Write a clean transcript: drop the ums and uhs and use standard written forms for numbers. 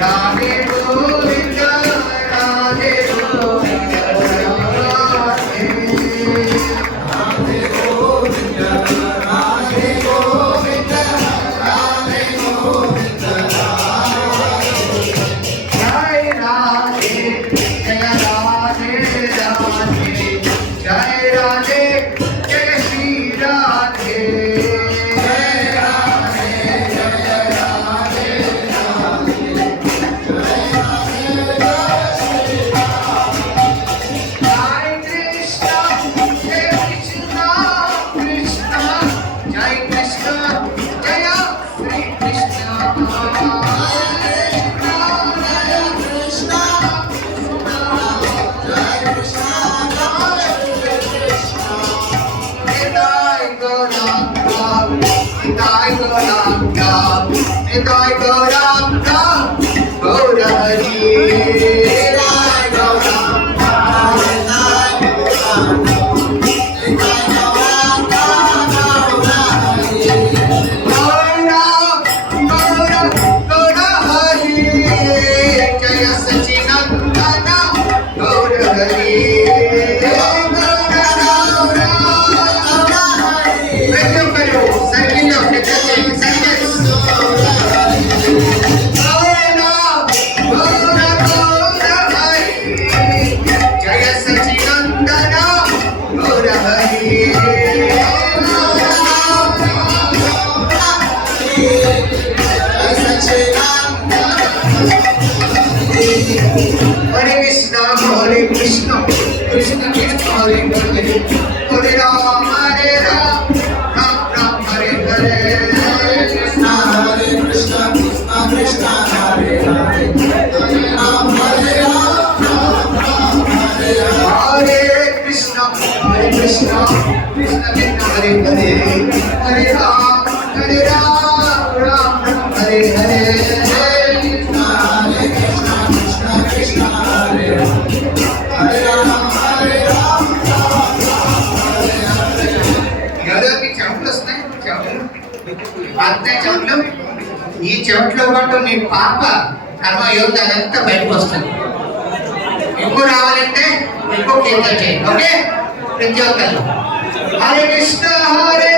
రాధే గోవింద రాధే గోవింద రాధే గోవింద రాధే గోవింద రాధే గోవింద జయ రాధే జయ రాధే రాధే జయ రాధే జయ శ్రీ Radhe Hare Krishna, Krishna Krishna, Hare Hare, Hare Rama, Ram Ram, Hare Hare, Hare Krishna, Krishna Krishna, Hare Hare, Hare Rama, Ram Ram, Hare Hare, Hare Krishna, Krishna Krishna, Hare Hare, Hare Rama, Ram Ram, Hare Hare. అంతే చెమటలు ఈ చెమటలో పాటు నీ పాప కర్మ యోగ అదంతా బయటకు వస్తుంది. ఎక్కువ రావాలంటే ఎక్కువ కీర్తన చేయండి. ఓకే ప్రతి ఒక్కరు హరే కృష్ణ హరే